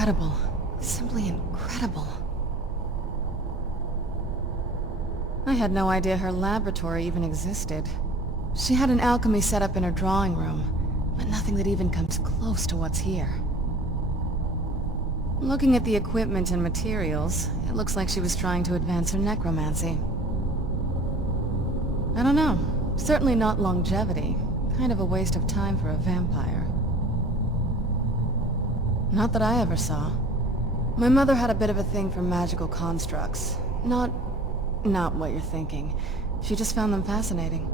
incredible. Simply incredible. I had no idea her laboratory even existed. She had an alchemy set up in her drawing room, but nothing that even comes close to what's here. Looking at the equipment and materials, it looks like she was trying to advance her necromancy. I don't know. Certainly not longevity. Kind of a waste of time for a vampire. Not that I ever saw. My mother had a bit of a thing for magical constructs. Not what you're thinking. She just found them fascinating.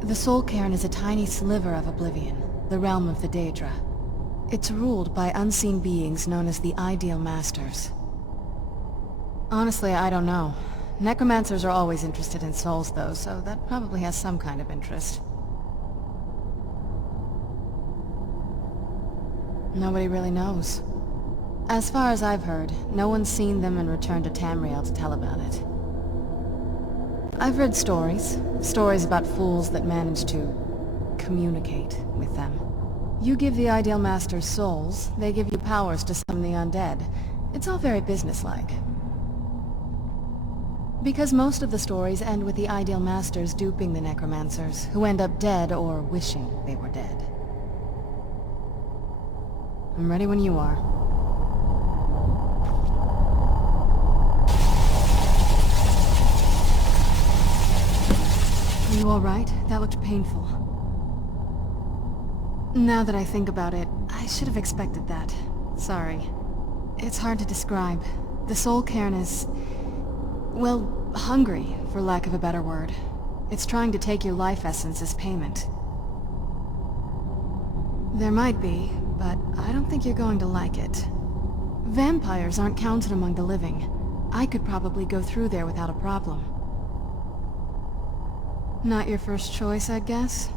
The Soul Cairn is a tiny sliver of Oblivion, the realm of the Daedra. It's ruled by unseen beings known as the Ideal Masters. Honestly, I don't know. Necromancers are always interested in souls, though, so that probably has some kind of interest. Nobody really knows. As far as I've heard, no one's seen them and returned to Tamriel to tell about it. I've read stories. Stories about fools that manage to communicate with them. You give the Ideal Masters souls, they give you powers to summon the undead. It's all very businesslike. Because most of the stories end with the Ideal Masters duping the necromancers, who end up dead or wishing they were dead. I'm ready when you are. Are you alright? That looked painful. Now that I think about it, I should have expected that. Sorry. It's hard to describe. The Soul Cairn is... well, hungry, for lack of a better word. It's trying to take your life essence as payment. There might be, but I don't think you're going to like it. Vampires aren't counted among the living. I could probably go through there without a problem. Not your first choice, I'd guess?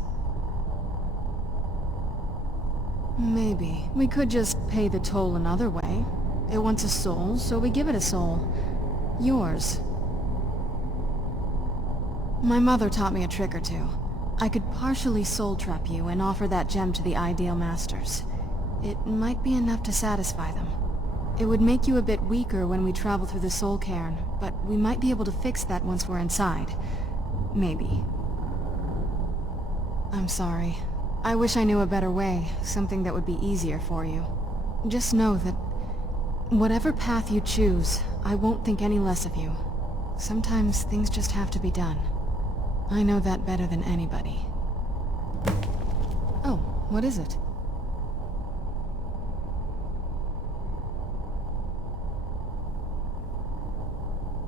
Maybe. We could just pay the toll another way. It wants a soul, so we give it a soul. Yours. My mother taught me a trick or two. I could partially soul trap you and offer that gem to the Ideal Masters. It might be enough to satisfy them. It would make you a bit weaker when we travel through the Soul Cairn, but we might be able to fix that once we're inside. Maybe. I'm sorry. I wish I knew a better way, something that would be easier for you. Just know that whatever path you choose, I won't think any less of you. Sometimes things just have to be done. I know that better than anybody. Oh, what is it?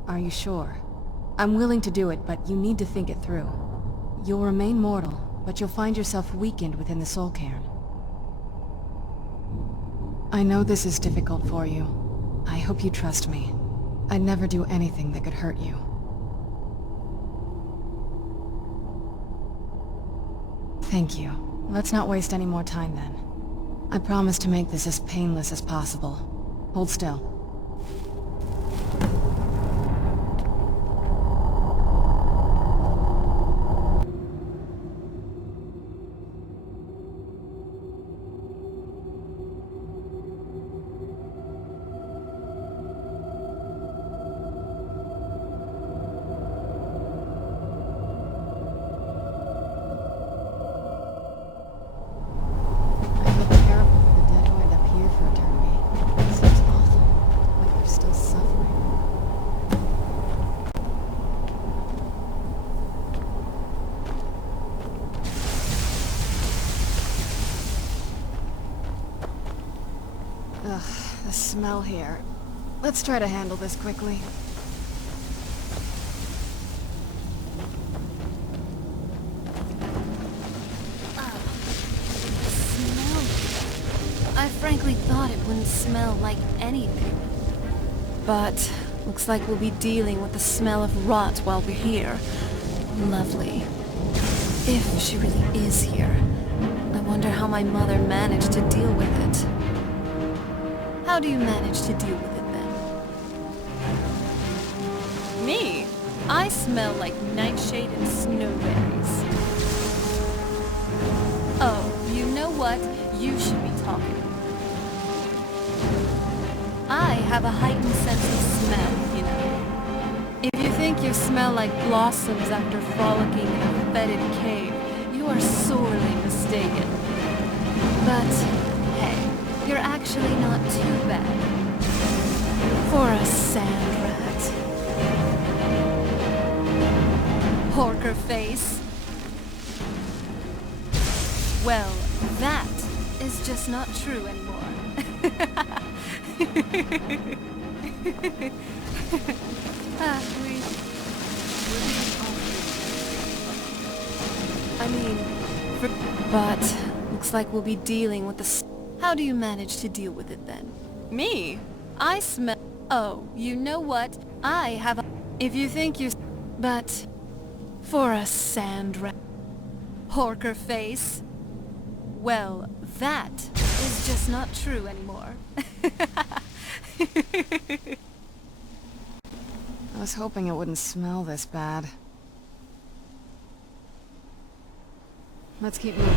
Are you sure? I'm willing to do it, but you need to think it through. You'll remain mortal, but you'll find yourself weakened within the Soul Cairn. I know this is difficult for you. I hope you trust me. I'd never do anything that could hurt you. Thank you. Let's not waste any more time then. I promise to make this as painless as possible. Hold still. Ugh, the smell here. Let's try to handle this quickly. Smell. I frankly thought it wouldn't smell like anything. But looks like we'll be dealing with the smell of rot while we're here. Lovely. If she really is here. I wonder how my mother managed to deal with it. How do you manage to deal with it then? Me? I smell like nightshade and snowberries. Oh, you know what? You should be talking. I have a heightened sense of smell, you know. If you think you smell like blossoms after frolicking in a fetid cave, you are sorely mistaken. But, hey, you're actually not too bad. For a sand rat. Porker face. Well, that is just not true anymore. But looks like we'll be dealing with the How do you manage to deal with it then? Me? I smell... Oh, you know what? I have a... If you think you... But... For a sand rat... Porker face... Well, that is just not true anymore. I was hoping it wouldn't smell this bad. Let's keep moving.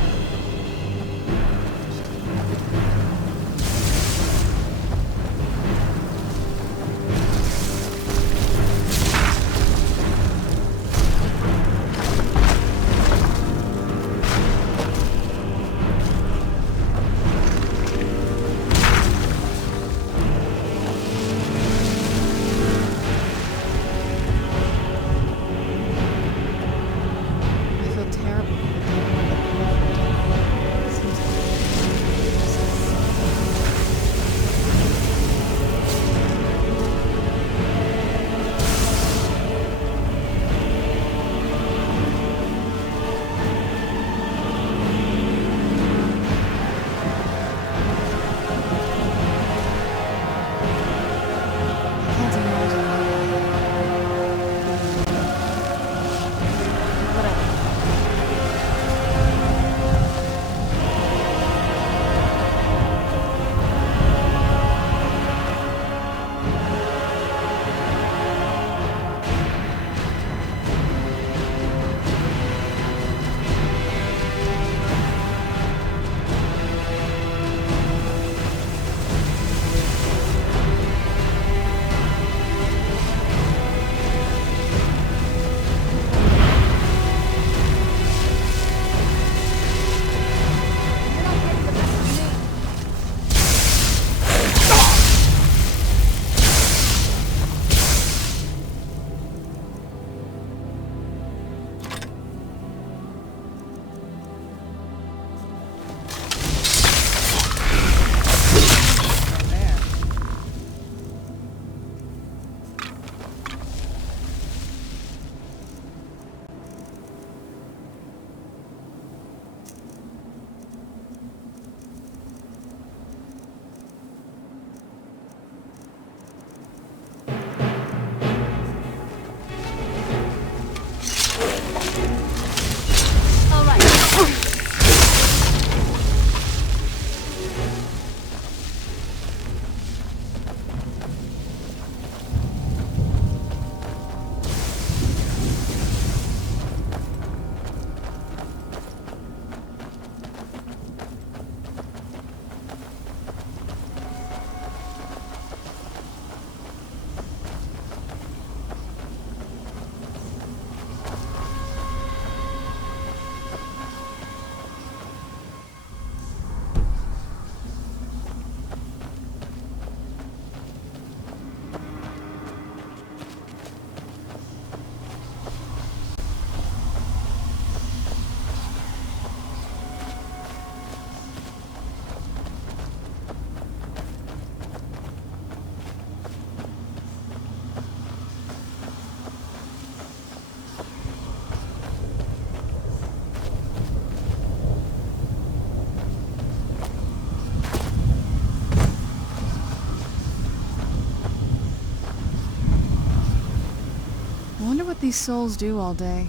What these souls do all day.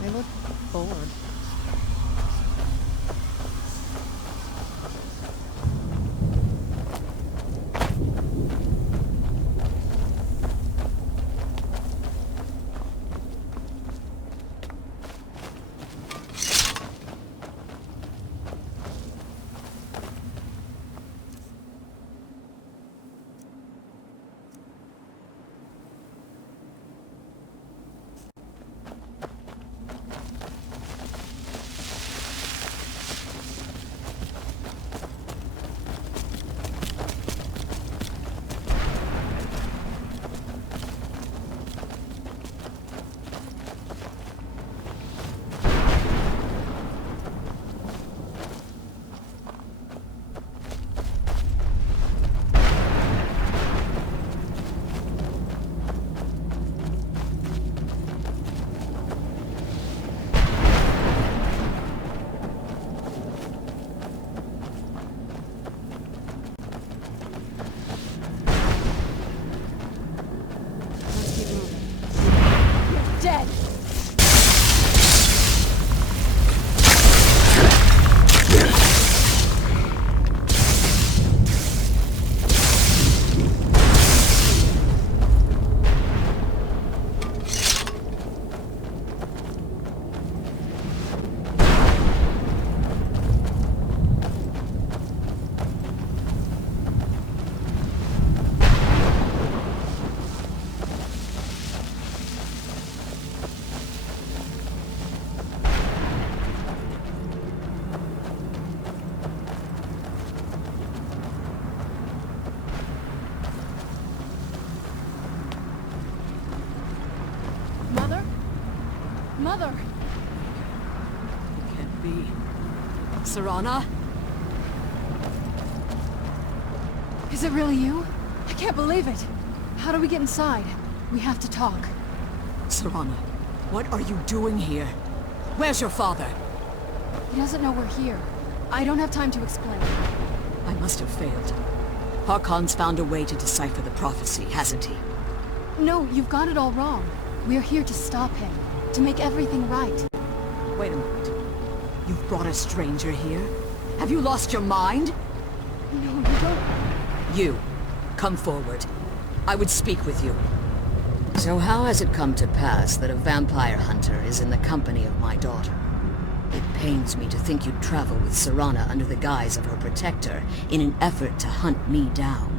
They look bored. Mother! It can't be. Serana? Is it really you? I can't believe it! How do we get inside? We have to talk. Serana, what are you doing here? Where's your father? He doesn't know we're here. I don't have time to explain. I must have failed. Harkon's found a way to decipher the prophecy, hasn't he? No, you've got it all wrong. We're here to stop him. To make everything right. Wait a moment. You've brought a stranger here? Have you lost your mind? No, you don't... You, come forward. I would speak with you. So how has it come to pass that a vampire hunter is in the company of my daughter? It pains me to think you'd travel with Serana under the guise of her protector in an effort to hunt me down.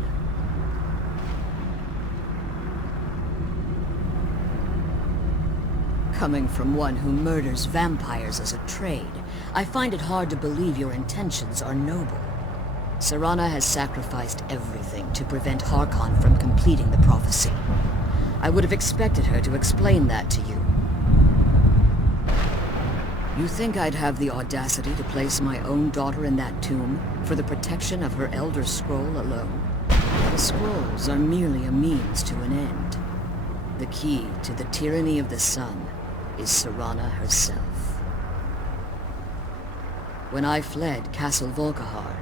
Coming from one who murders vampires as a trade, I find it hard to believe your intentions are noble. Serana has sacrificed everything to prevent Harkon from completing the prophecy. I would have expected her to explain that to you. You think I'd have the audacity to place my own daughter in that tomb for the protection of her Elder Scroll alone? The scrolls are merely a means to an end. The key to the tyranny of the sun is Serana herself. When I fled Castle Volkihar,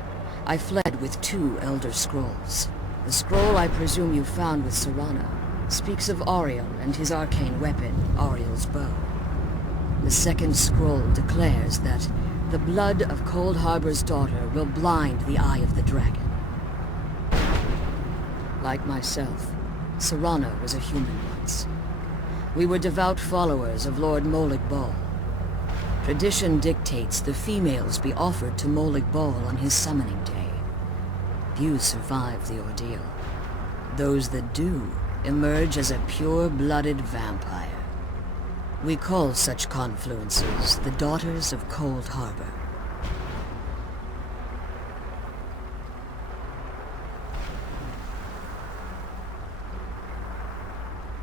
I fled with 2 Elder Scrolls. The scroll I presume you found with Serana speaks of Auriel and his arcane weapon, Auriel's bow. The second scroll declares that the blood of Cold Harbor's daughter will blind the eye of the dragon. Like myself, Serana was a human once. We were devout followers of Lord Molig Bal. Tradition dictates the females be offered to Molig Bal on his summoning day. Few survive the ordeal. Those that do emerge as a pure-blooded vampire. We call such confluences the Daughters of Cold Harbor.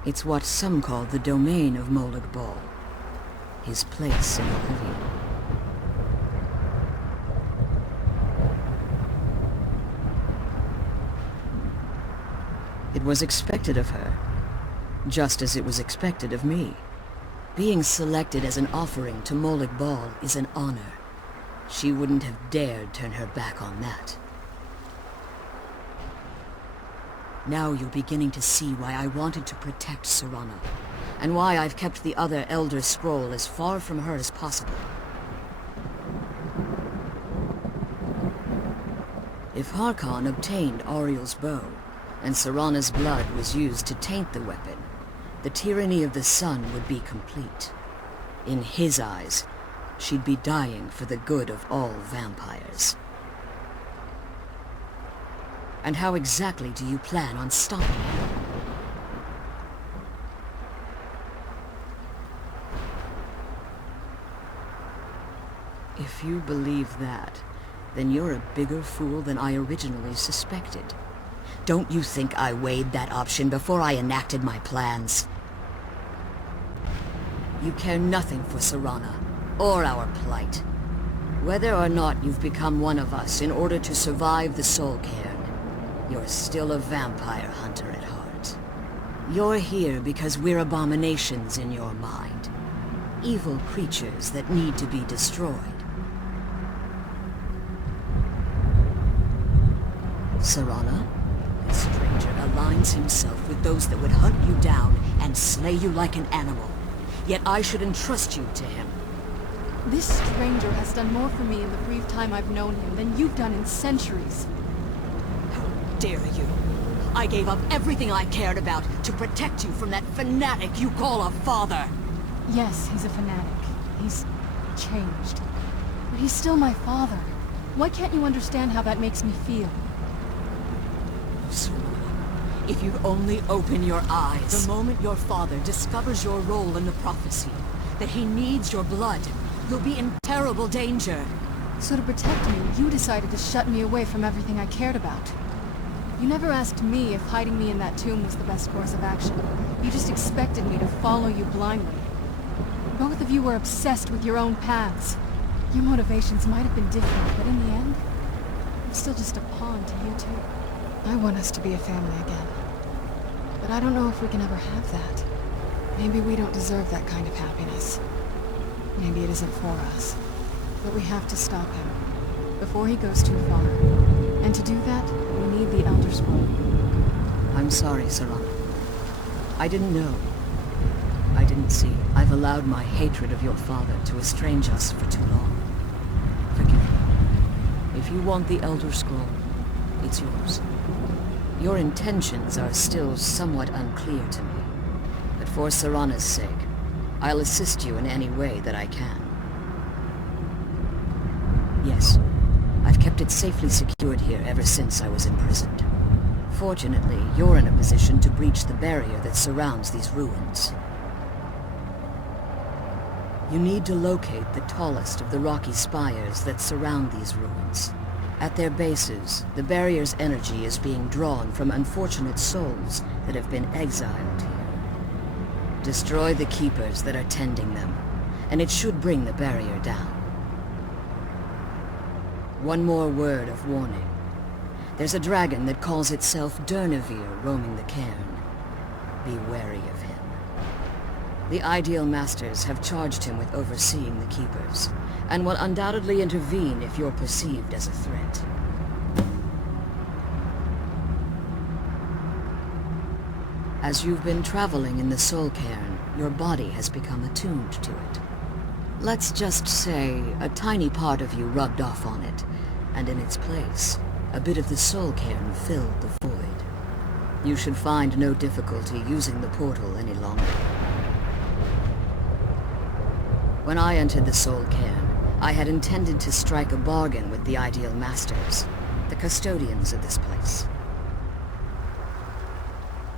It's what some call the domain of Molig Bal, his place in oblivion. It was expected of her, just as it was expected of me. Being selected as an offering to Molig Bal is an honor. She wouldn't have dared turn her back on that. Now you're beginning to see why I wanted to protect Serana, and why I've kept the other Elder Scroll as far from her as possible. If Harkon obtained Auriel's bow, and Serana's blood was used to taint the weapon, the tyranny of the sun would be complete. In his eyes, she'd be dying for the good of all vampires. And how exactly do you plan on stopping her? If you believe that, then you're a bigger fool than I originally suspected. Don't you think I weighed that option before I enacted my plans? You care nothing for Serana, or our plight. Whether or not you've become one of us in order to survive the Soul Cairn, you're still a vampire hunter at heart. You're here because we're abominations in your mind. Evil creatures that need to be destroyed. Serana? This stranger aligns himself with those that would hunt you down and slay you like an animal. Yet I should entrust you to him. This stranger has done more for me in the brief time I've known him than you've done in centuries. How dare you? I gave up everything I cared about to protect you from that fanatic you call a father. Yes, he's a fanatic. He's changed. But he's still my father. Why can't you understand how that makes me feel? Serana, if you'd only open your eyes. The moment your father discovers your role in the prophecy, that he needs your blood, you'll be in terrible danger. So to protect me, you decided to shut me away from everything I cared about. You never asked me if hiding me in that tomb was the best course of action. You just expected me to follow you blindly. Both of you were obsessed with your own paths. Your motivations might have been different, but in the end, I'm still just a pawn to you two. I want us to be a family again. But I don't know if we can ever have that. Maybe we don't deserve that kind of happiness. Maybe it isn't for us. But we have to stop him, before he goes too far. And to do that, we need the Elder Scroll. I'm sorry, Serana. I didn't know. I didn't see. I've allowed my hatred of your father to estrange us for too long. Forgive me. If you want the Elder Scroll, it's yours. Your intentions are still somewhat unclear to me, but for Serana's sake, I'll assist you in any way that I can. Yes, I've kept it safely secured here ever since I was imprisoned. Fortunately, you're in a position to breach the barrier that surrounds these ruins. You need to locate the tallest of the rocky spires that surround these ruins. At their bases, the barrier's energy is being drawn from unfortunate souls that have been exiled here. Destroy the keepers that are tending them, and it should bring the barrier down. One more word of warning. There's a dragon that calls itself Durnevere roaming the cairn. Be wary of him. The Ideal Masters have charged him with overseeing the Keepers, and will undoubtedly intervene if you're perceived as a threat. As you've been traveling in the Soul Cairn, your body has become attuned to it. Let's just say a tiny part of you rubbed off on it, and in its place, a bit of the Soul Cairn filled the void. You should find no difficulty using the portal any longer. When I entered the Soul Cairn, I had intended to strike a bargain with the Ideal Masters, the custodians of this place.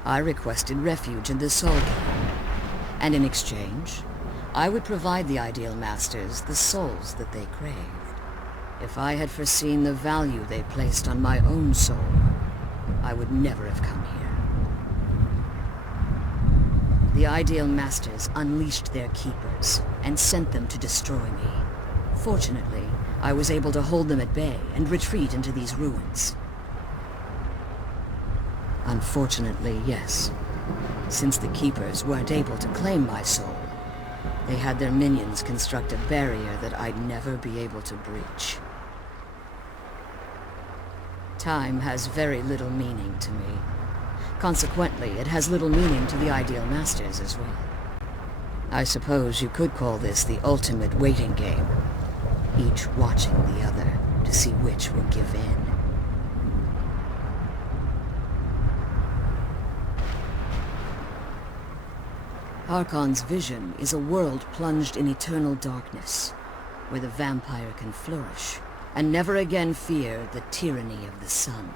I requested refuge in the Soul Cairn, and in exchange, I would provide the Ideal Masters the souls that they craved. If I had foreseen the value they placed on my own soul, I would never have come here. The Ideal Masters unleashed their keepers and sent them to destroy me. Fortunately, I was able to hold them at bay and retreat into these ruins. Unfortunately, yes. Since the keepers weren't able to claim my soul, they had their minions construct a barrier that I'd never be able to breach. Time has very little meaning to me. Consequently, it has little meaning to the Ideal Masters as well. I suppose you could call this the ultimate waiting game, each watching the other to see which will give in. Harkon's vision is a world plunged in eternal darkness, where the vampire can flourish, and never again fear the tyranny of the sun.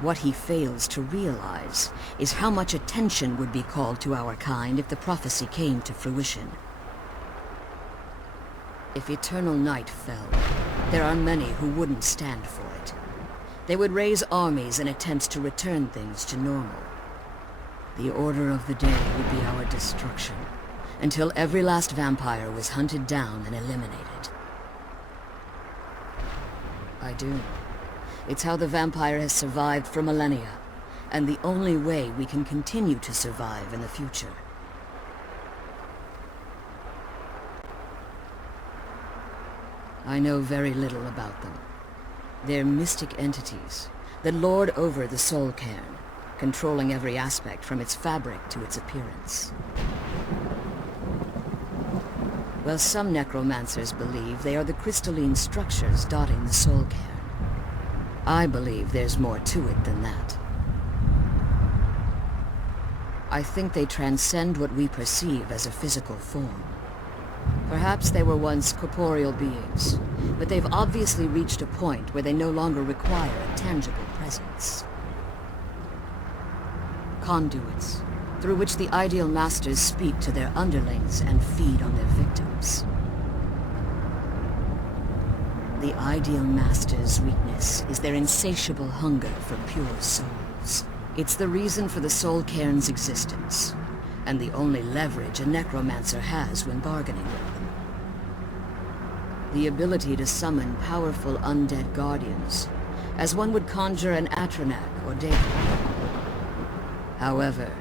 What he fails to realize is how much attention would be called to our kind if the prophecy came to fruition. If eternal night fell, there are many who wouldn't stand for it. They would raise armies in attempts to return things to normal. The order of the day would be our destruction, until every last vampire was hunted down and eliminated. I do. It's how the vampire has survived for millennia, and the only way we can continue to survive in the future. I know very little about them. They're mystic entities that lord over the Soul Cairn, controlling every aspect from its fabric to its appearance. Well, some necromancers believe they are the crystalline structures dotting the Soul Cairn. I believe there's more to it than that. I think they transcend what we perceive as a physical form. Perhaps they were once corporeal beings, but they've obviously reached a point where they no longer require a tangible presence. Conduits, through which the Ideal Masters speak to their underlings and feed on their victims. The Ideal Masters' weakness is their insatiable hunger for pure souls. It's the reason for the Soul Cairn's existence, and the only leverage a necromancer has when bargaining with them. The ability to summon powerful undead guardians, as one would conjure an Atronak or Deva. However,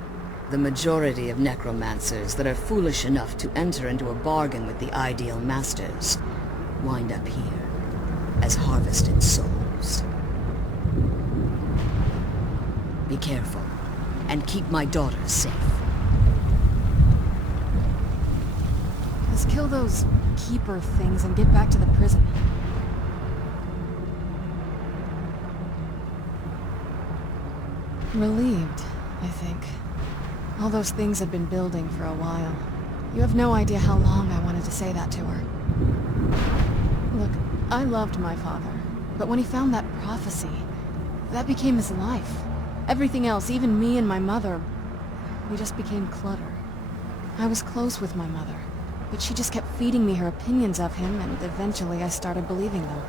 the majority of necromancers that are foolish enough to enter into a bargain with the ideal masters wind up here as harvested souls. Be careful, and keep my daughter safe. Let's kill those keeper things and get back to the prison. Relieved, I think. All those things had been building for a while. You have no idea how long I wanted to say that to her. Look, I loved my father, but when he found that prophecy, that became his life. Everything else, even me and my mother, we just became clutter. I was close with my mother, but she just kept feeding me her opinions of him, and eventually I started believing them.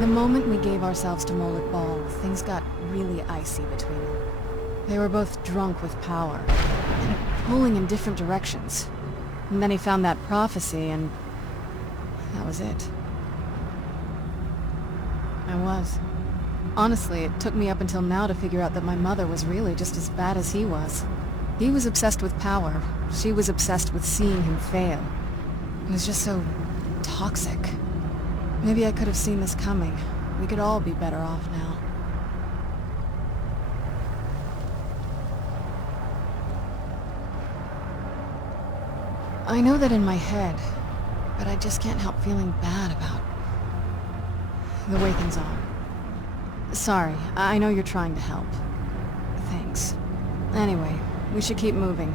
The moment we gave ourselves to Molik Bal, things got really icy between them. They were both drunk with power, and pulling in different directions. And then he found that prophecy, and that was it. I was. Honestly, it took me up until now to figure out that my mother was really just as bad as he was. He was obsessed with power. She was obsessed with seeing him fail. It was just so toxic. Maybe I could have seen this coming. We could all be better off now. I know that in my head, but I just can't help feeling bad about the way things are. Sorry, I know you're trying to help. Thanks. Anyway, we should keep moving.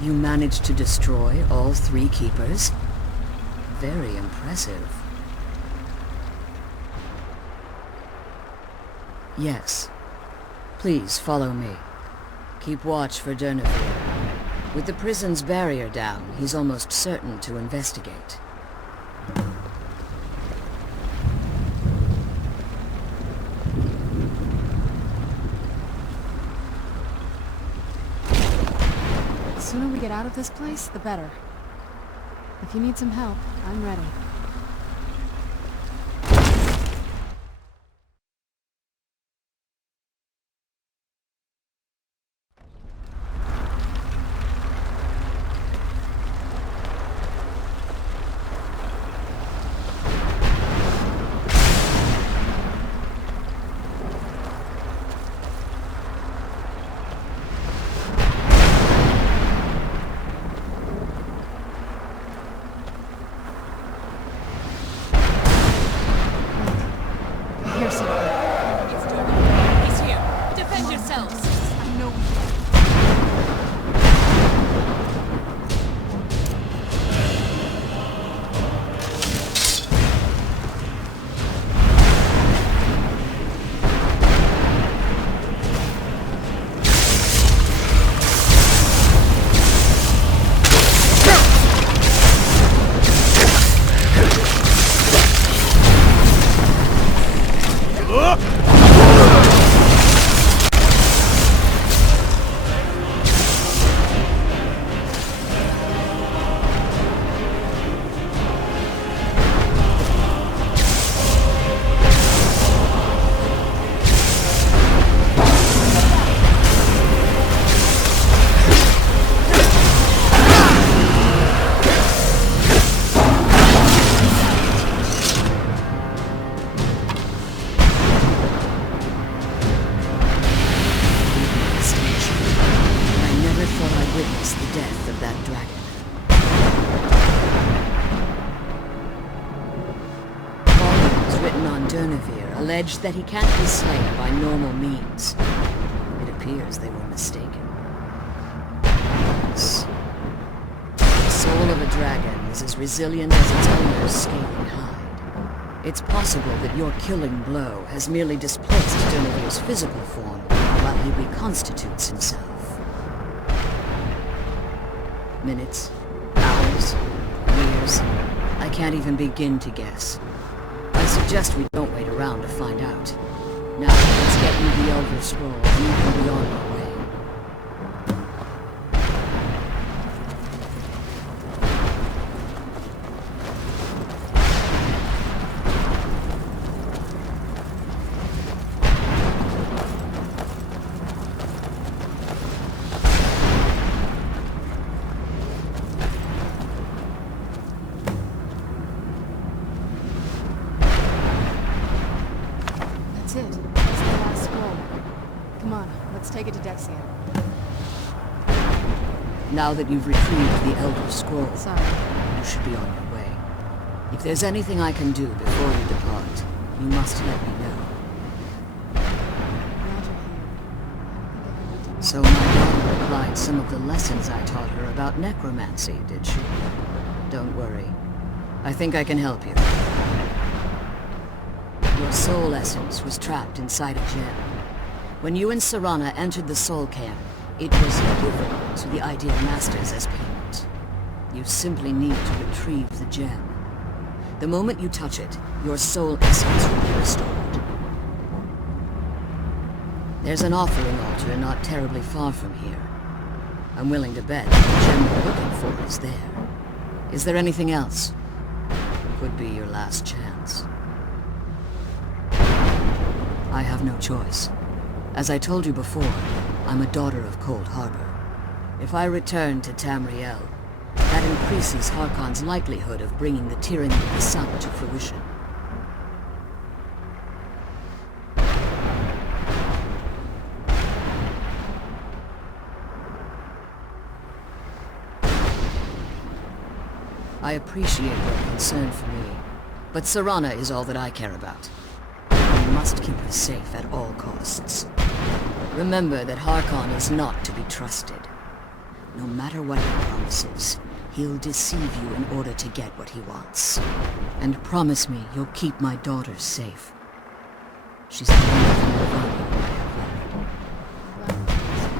You managed to destroy all 3 keepers? Very impressive. Yes. Please follow me. Keep watch for Durnevere. With the prison's barrier down, he's almost certain to investigate. The sooner we get out of this place, the better. If you need some help, I'm ready. Alleged that he can't be slain by normal means. It appears they were mistaken. Yes. The soul of a dragon is as resilient as its owner's scaly hide. It's possible that your killing blow has merely displaced Durnevir's physical form while he reconstitutes himself. Minutes, hours, years, I can't even begin to guess. I suggest we don't wait around to find out. Now, let's get you the Elder Scroll and you can be on your way. Now that you've retrieved the Elder Scroll, you should be on your way. If there's anything I can do before you depart, you must let me know. So my daughter applied some of the lessons I taught her about necromancy, did she? Don't worry. I think I can help you. Your soul essence was trapped inside a gem. When you and Serana entered the soul cairn, it was given to the Ideal Masters as payment. You simply need to retrieve the gem. The moment you touch it, your soul essence will be restored. There's an offering altar not terribly far from here. I'm willing to bet the gem you're looking for is there. Is there anything else? Could be your last chance. I have no choice. As I told you before, I'm a daughter of Cold Harbor. If I return to Tamriel, that increases Harkon's likelihood of bringing the tyranny of the sun to fruition. I appreciate your concern for me, but Serana is all that I care about. We must keep her safe at all costs. Remember that Harkon is not to be trusted. No matter what he promises, he'll deceive you in order to get what he wants. And promise me you'll keep my daughter safe. She's the only thing of value I have left.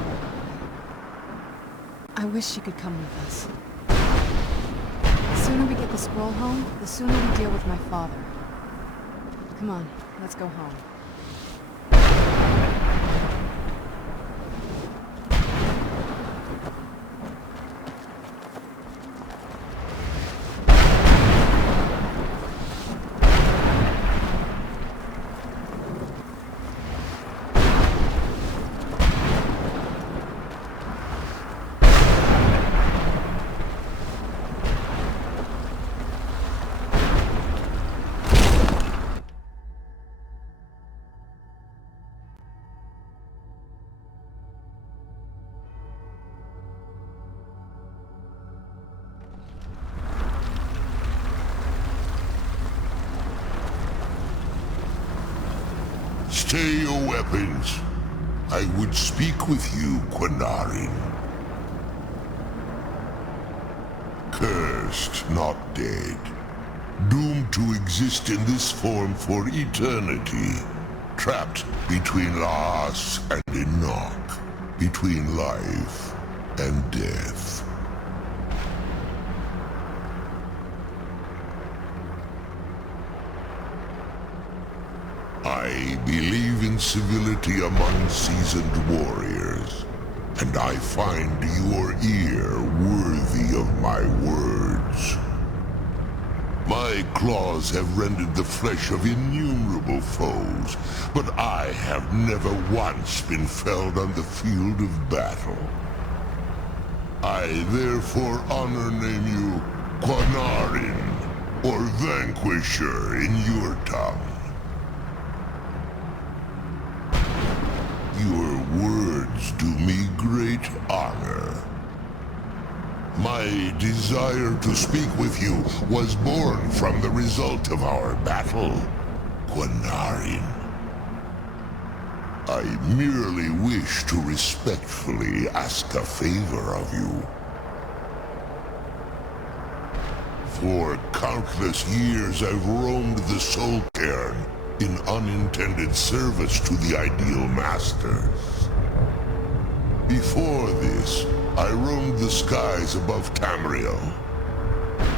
I wish she could come with us. The sooner we get the scroll home, the sooner we deal with my father. Come on, let's go home. Stay your weapons. I would speak with you, Quinarin. Cursed, not dead. Doomed to exist in this form for eternity. Trapped between Laas and Enoch. Between life and death. I believe in civility among seasoned warriors, and I find your ear worthy of my words. My claws have rended the flesh of innumerable foes, but I have never once been felled on the field of battle. I therefore name you Quinarin, or Vanquisher in your tongue. Your words do me great honor. My desire to speak with you was born from the result of our battle, Quinarin. I merely wish to respectfully ask a favor of you. For countless years I've roamed the Soul Cairn in unintended service to the Ideal Masters. Before this, I roamed the skies above Tamriel.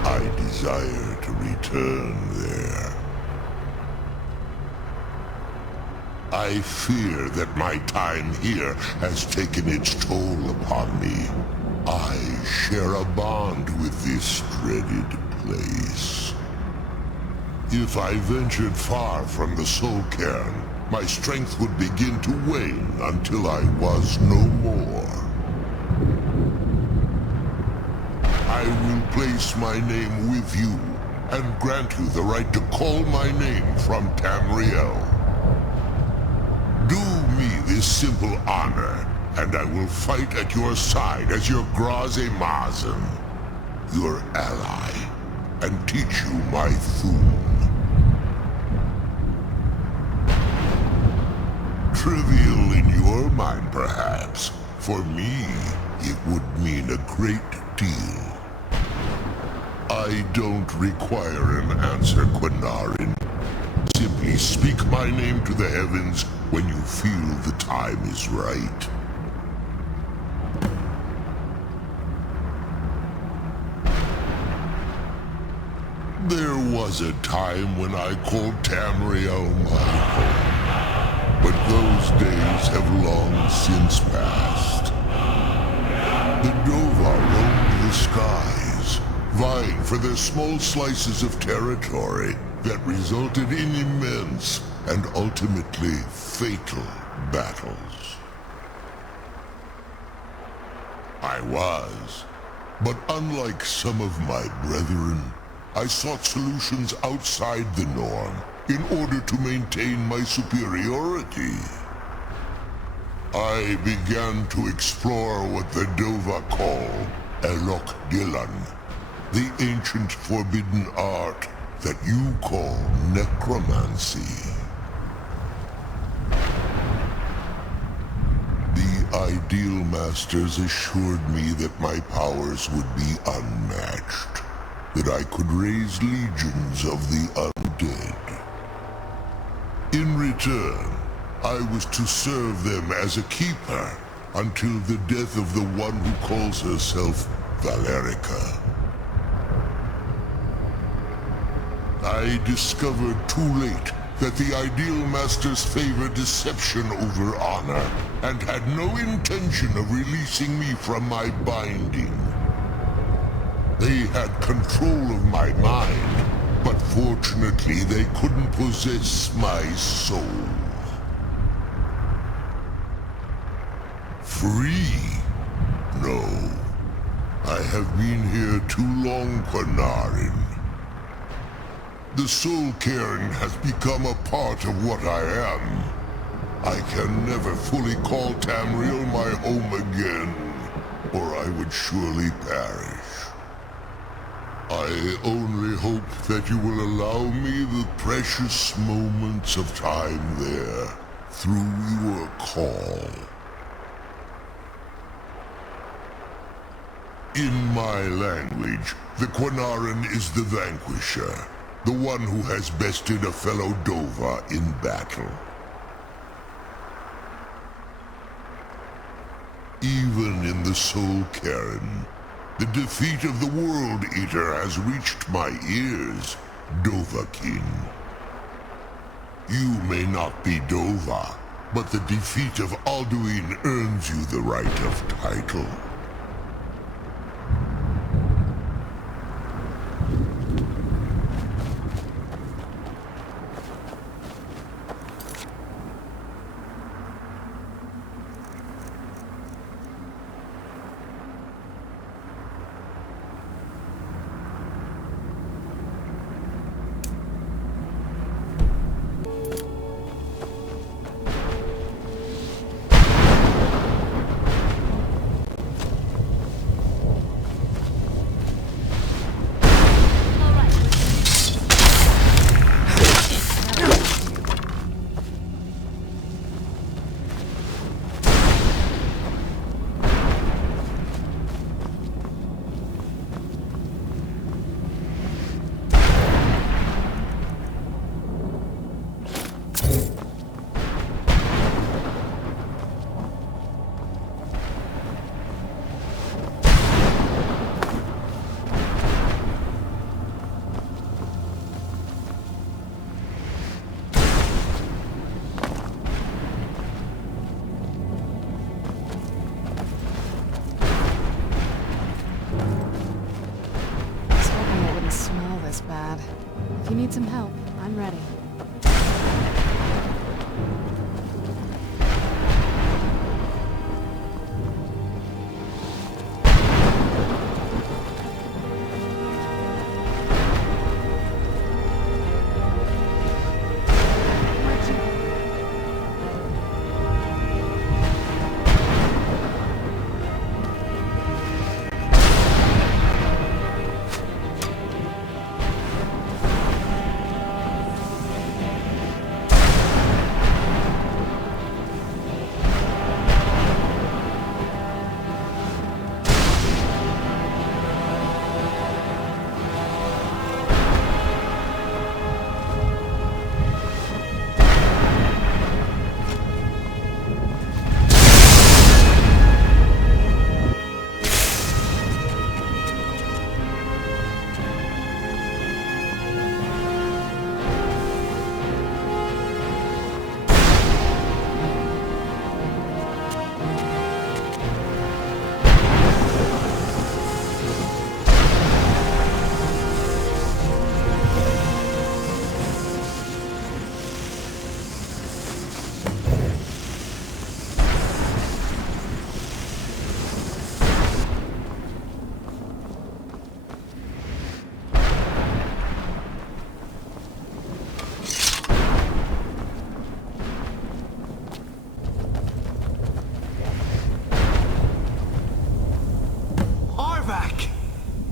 I desire to return there. I fear that my time here has taken its toll upon me. I share a bond with this dreaded place. If I ventured far from the Soul Cairn, my strength would begin to wane until I was no more. I will place my name with you, and grant you the right to call my name from Tamriel. Do me this simple honor, and I will fight at your side as your Graze Mazen, your ally, and teach you my Thun. Trivial in your mind, perhaps. For me, it would mean a great deal. I don't require an answer, Quinarin. Simply speak my name to the heavens when you feel the time is right. There was a time when I called Tamriel my home. But those days have long since passed. The Dova roamed the skies, vying for their small slices of territory that resulted in immense and ultimately fatal battles. I was, but unlike some of my brethren, I sought solutions outside the norm in order to maintain my superiority. I began to explore what the Dova call Elok Dilan, the ancient forbidden art that you call necromancy. The Ideal Masters assured me that my powers would be unmatched, that I could raise legions of the undead. In return, I was to serve them as a keeper until the death of the one who calls herself Valerica. I discovered too late that the Ideal Masters favor deception over honor, and had no intention of releasing me from my binding. They had control of my mind, but fortunately they couldn't possess my soul. Free? No. I have been here too long, Quanarin. The Soul Cairn has become a part of what I am. I can never fully call Tamriel my home again, or I would surely perish. I only hope that you will allow me the precious moments of time there, through your call. In my language, the Quanarin is the vanquisher, the one who has bested a fellow Dova in battle. Even in the Soul Cairn, the defeat of the World Eater has reached my ears, Dovahkiin. You may not be Dova, but the defeat of Alduin earns you the right of title. If you need some help, I'm ready.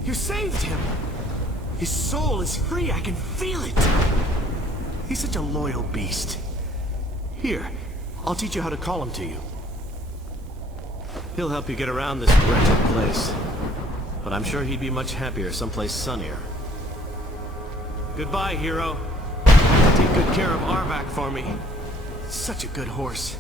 You saved him! His soul is free, I can feel it! He's such a loyal beast. Here, I'll teach you how to call him to you. He'll help you get around this wretched place. But I'm sure he'd be much happier someplace sunnier. Goodbye, hero. Take good care of Arvak for me. Such a good horse.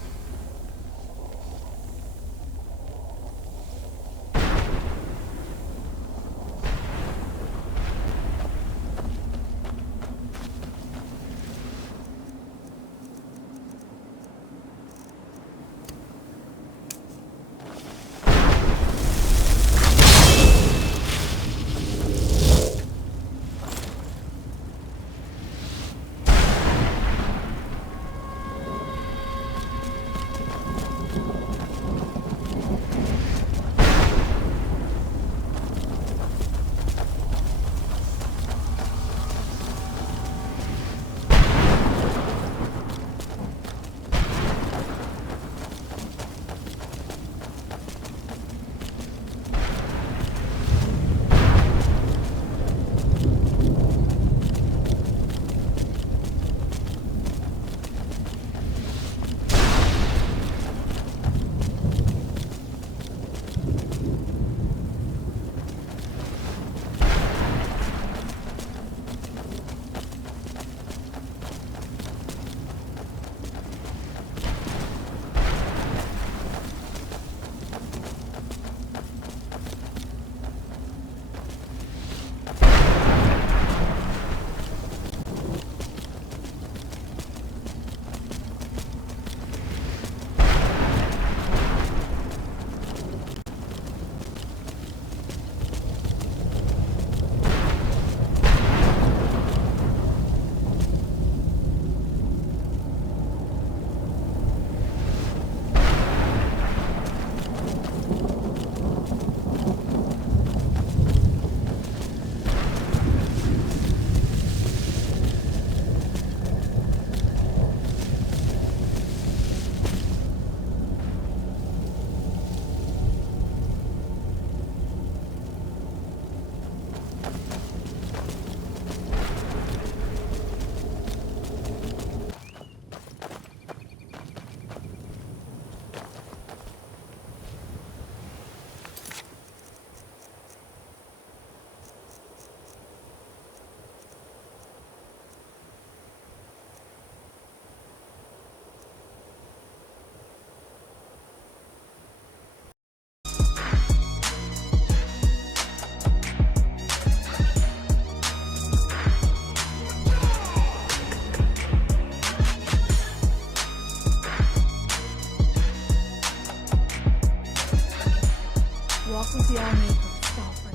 Walk with the All-Maker.